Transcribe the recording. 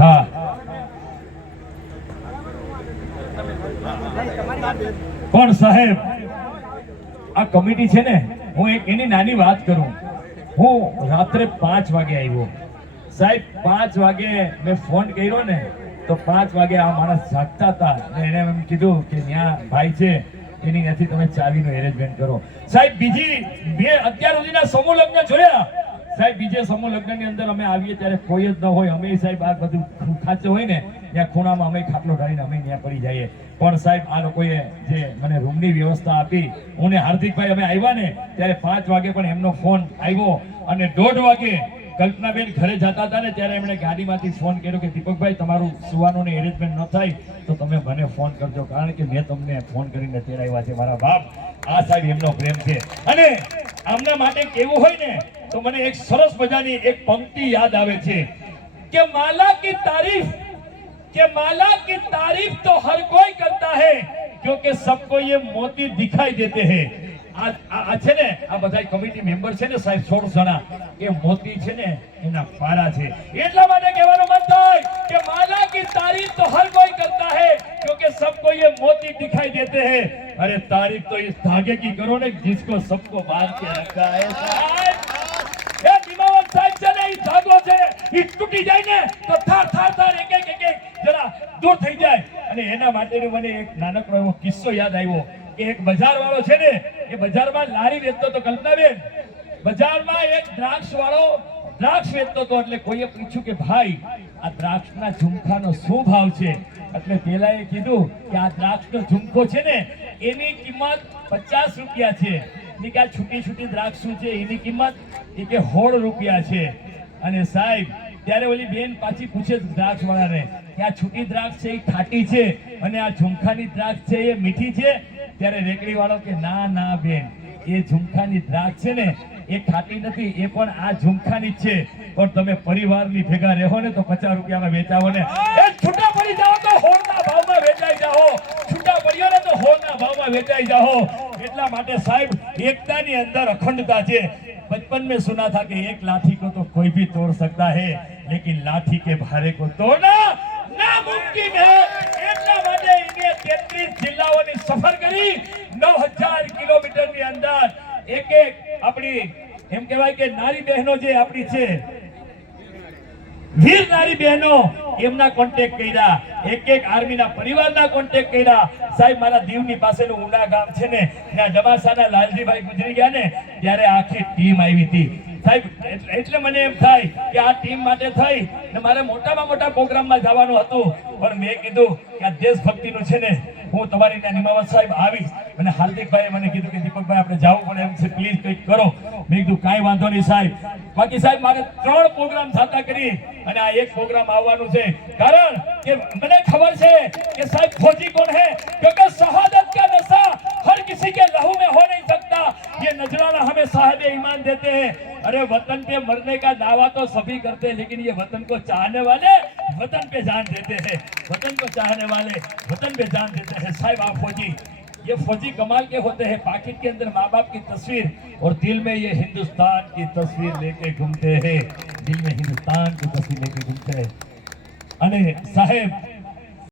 हाँ પણ સાહેબ આ કમિટી છે ને, હું એક એની નાની વાત કરું. હું રાત્રે 5 વાગે આવ્યો સાહેબ. 5 વાગે મેં ફોન કર્યો ને તો 5 વાગે આ માણસ જાગતા હતા ને એને એમ કીધું કે ત્યાં ભાઈ છે એની નથી તમે ચાવીનું એરેન્જમેન્ટ કરો સાહેબ. બીજી મેં અત્યાર સુધીના સમૂહ લગ્ન જોયા સાહેબ. બીજે સમૂહ લગ્નની અંદર અમે આવીએ ત્યારે કોઈ જ ન હોય. અમે સાહેબ આ બધું ખાંચો હોય ને ત્યાં ખૂણામાં અમે ખાટલો ઢાળીને અમે ત્યાં પડી જઈએ. પણ સાહેબ આ લોકોએ જે મને રૂમની વ્યવસ્થા આપી, હું ને હાર્દિકભાઈ અમે આવ્યા ને ત્યારે 5 વાગે પણ એમનો ફોન આવ્યો અને 1:30 વાગે કલ્પનાબેન ઘરે જતા હતા ને ત્યારે એમણે ગાડીમાંથી ફોન કર્યો કે દીપકભાઈ તમારું સુવાનું ને એરેન્જમેન્ટ ન થાય તો તમે મને ફોન કરજો, કારણ કે મેં તમને ફોન કરીને તેડાવ્યા છે મારા બાપ. આ સાહેબ એમનો પ્રેમ છે. અને આમના માટે કેવું હોય ને તો મને એક સરસ મજાની એક પંક્તિ યાદ આવે છે કે માલા કી તારીફ તો હર કોઈ કરતા है क्योंकि सबको ये मोती दिखाई देते हैं. આ છે ને આ બધા કમિટી મેમ્બર છે ને સાહેબ 16 જણા, એ મોતી છે ને એના પારા છે. એટલા માટે કહેવાનું મન થાય કે માલા કી તારીફ તો હર કોઈ કરતા है क्योंकि सबको ये मोती दिखाई देते हैं. अरे तारीफ तो इस धागे की करो ने जिसको सबको बांध के रखा है साहब. ये निमावत साहब છે ને એ धागो છે એ તૂટી જાય ને તો થાર એક જરા દૂર થઈ જાય. અને એના માટે મને એક નાનકડો એવો કિસ્સો યાદ આવ્યો કે એક બજાર વાળો છે ને એ બજારમાં લારી વેચતો તો. કલ્પનાબેન બજારમાં એક દ્રાક્ષ વાળો દ્રાક્ષ વેચતો તો. એટલે કોઈએ પૂછ્યું કે ભાઈ આ દ્રાક્ષના ઝુમખાનો શું ભાવ છે? એટલે પેલાએ કીધું કે આ દ્રાક્ષનો ઝુમખો છે ને એની કિંમત 50 રૂપિયા છે. કે આ છૂટી દ્રાક્ષ શું છે એની કિંમત કે 16 રૂપિયા છે. અને સાહેબ ત્યારે ઓલી બેન પાછી પૂછે દ્રાક્ષ વાળાને કે આ છૂટી દ્રાક્ષ છે એ ખાટી છે અને આ ઝુમખાની દ્રાક્ષ છે એ મીઠી છે? ત્યારે રેકડી વાળો કે ના બેન, એ ઝુમખાની દ્રાક્ષ છે ને એ ખાટી નથી, એ પણ આ ઝુમખાની જ છે. પણ તમે પરિવારની ભેગા રહો ને તો 50 રૂપિયામાં વેચાવો ને એ છૂટા પડી જાઓ તો હોળના ભાવમાં વેચાઈ જાઓ. છૂટા પડ્યો ને તો હોળના ભાવમાં વેચાઈ જાઓ. એટલા માટે સાહેબ એકતાની અંદર અખંડતા છે. बचपन में सुना था कि एक लाठी को तो कोई भी तोड़ सकता है लेकिन लाठी के भारे को तोड़ना नामुमकिन है. એટલા માટે ઇન્ડિયા 33 જિલ્લાઓની સફર કરી 9000 કિલોમીટરની અંદર એક આપણી એમ કહેવાય કે નારી બહેનો જે આપણી છે વીર નારી બહેનો એમના કોન્ટેક્ટ કર્યા, એક આર્મીના પરિવારના કોન્ટેક્ટ કર્યા. સાહેબ મારા દીવની પાસેનું ઉના ગામ છે ને ત્યાં ડબાસાના લાલજીભાઈ ગુજરી ગયા ને ત્યારે આખી ટીમ આવી હતી સાહેબ. એટલે મને એમ થાય કે આ ટીમ માટે થઈ ને મારે મોટામાં મોટા પ્રોગ્રામમાં જવાનું હતું. પણ મેં કીધું કે આ દેશભક્તિનું છે ને હું તમારી ત્યાં નિમાવત સાહેબ આવીશ. અને હાર્દિકભાઈએ મને કીધું કે દીપકભાઈ આપણે જવું પડે એમ છે, પ્લીઝ કંઈક કરો. મેં કીધું કાંઈ વાંધો નહીં સાહેબ. બાકી સાહેબ મારે 3 પ્રોગ્રામ થતા કરી અને આ એક પ્રોગ્રામ આવવાનું છે. કારણ કે મને ખબર છે કે સાહેબ ફौजी कौन है क्योंकि शहादत का नशा हर किसी के लहू में हो नहीं सकता. ये नजराना हमें साहिब ईमान देते हैं. अरे वतन पे मरने का दावा तो सभी करते हैं लेकिन ये वतन को चाहने वाले वतन पे जान देते हैं. वतन को चाहने वाले वतन पे जान देते हैं. साहिब आप फौजी, ये फौजी कमाल के होते हैं. पाकिट के अंदर माँ बाप की तस्वीर और दिल में ये हिंदुस्तान की तस्वीर लेके घूमते हैं. दिल में हिंदुस्तान की तस्वीर लेके घूमते हैं. અને સાહેબ